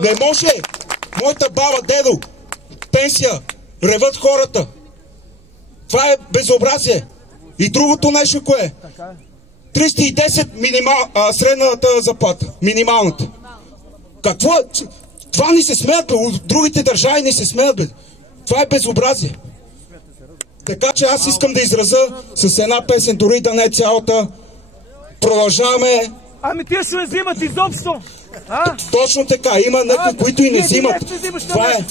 Не може! Моята баба, дедо, пенсия, реват хората. Това е безобразие. И другото нещо кое? 310 средната заплата, минималната. Какво е? Това ни се смеят, бе. От другите държави ни се смеят, бе. Това е безобразие. Така че аз искам да изразя с една песен, дори да не е цялата. Продължаваме. Ами тия ще не взимат изобщо. Точно така. Има някои, които и не взимат. Това е.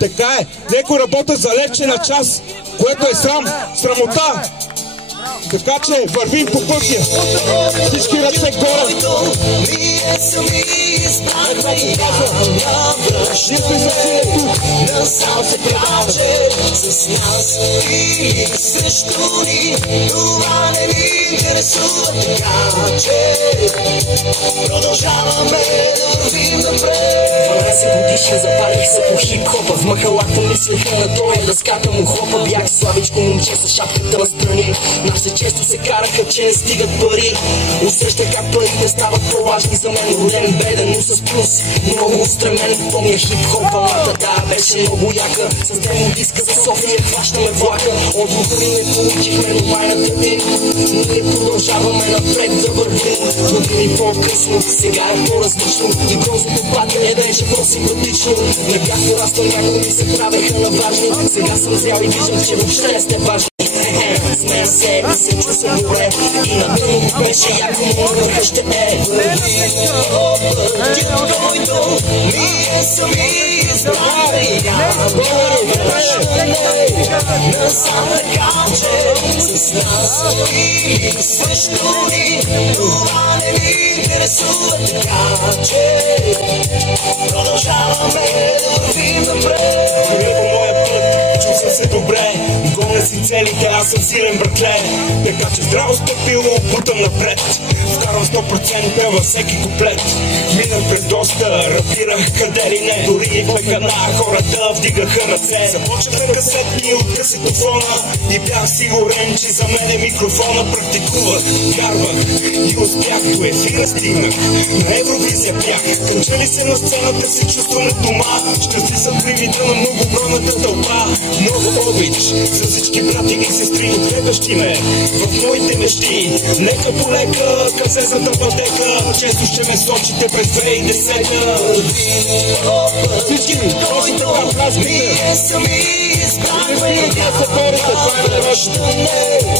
Така е. Некои работят за левче на час, което е срам. Срамота. Така че вървим по пътя. Всички ръце горе. Ние сами избрахме насам се праче с нас или срещу ни. Това не ни интересува, така че продължаваме да вървим напред. 12 годишен запалих се по хип-хопа. В махалата мислеха на той дъската му хлопа. Бях слабичко момче с шапката настрани. Нашите често се караха, че не стигат пари. Усещах как парите стават по-важни за мен. Роден беден, но с плюс, много устремен. Помня хип-хоп вълната, да, беше много яка. С демо диска за София хващаме влака. Отговори не получихме, но майната ден. Ние продължаваме напред да вървим. Години по-късно, сега е по-различно. И бронзото платене беше по-симпатично. Не бях пораснал, някои ми се правеха на важни. Сега съм зрял и виждам, че въобще не сте важни. Смея се и се чувствам добре. И на дъното беше яко, мога ще е. Ние сами избрали насам така, че с нас или срещу ни. Това не ни интересува, така че продължаваме да вървим напред. По моя път чувствам се добре. Гоня си целите, аз съм силен, братле. Така че здраво стъпило, бутам напред. Вкарвам 100% във всеки куплет. Минах през доста, рапирах къде ли не. Дори и в мекана хората вдигаха ръце. Започнах касетки от касетофона и бях сигурен, че за мен е микрофона. Практикувах, вярвах и успях. До ефира стигнах, на Евровизия бях. Къмчали се на сцената, се чувствам от дома. Щастлив съм примита на многобройната тълпа. Много обич за всички брати и сестри, отгледащи ме в моите мечти. Лека по лека, късезната пътека, често ще ме сочите през 2010-та. Всички, точно така празбите. Ние сами избрахме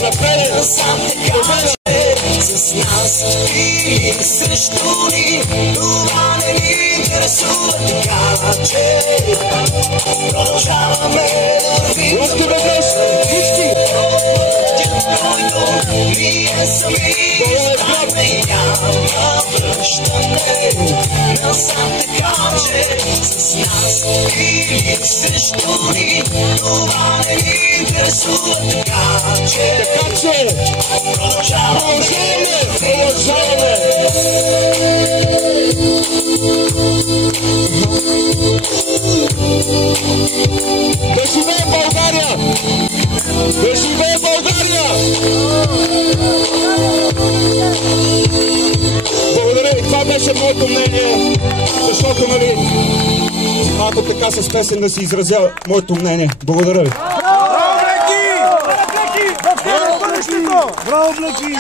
напред, насам така, с нас или срещу ни. Това не ни интересува, така че продължаваме да вървим напред. Ние сами избрахме и няма връщане. Насам така, че с нас или срещу ни. Това не ни интересува, така че продължаваме. Да живее България! Да живее България! Благодаря ви, това беше моето мнение, защото, нали, ако така с песен да си изразя моето мнение. Благодаря ви. Браво, Блеки! Браво, Блеки! Браво, Блеки!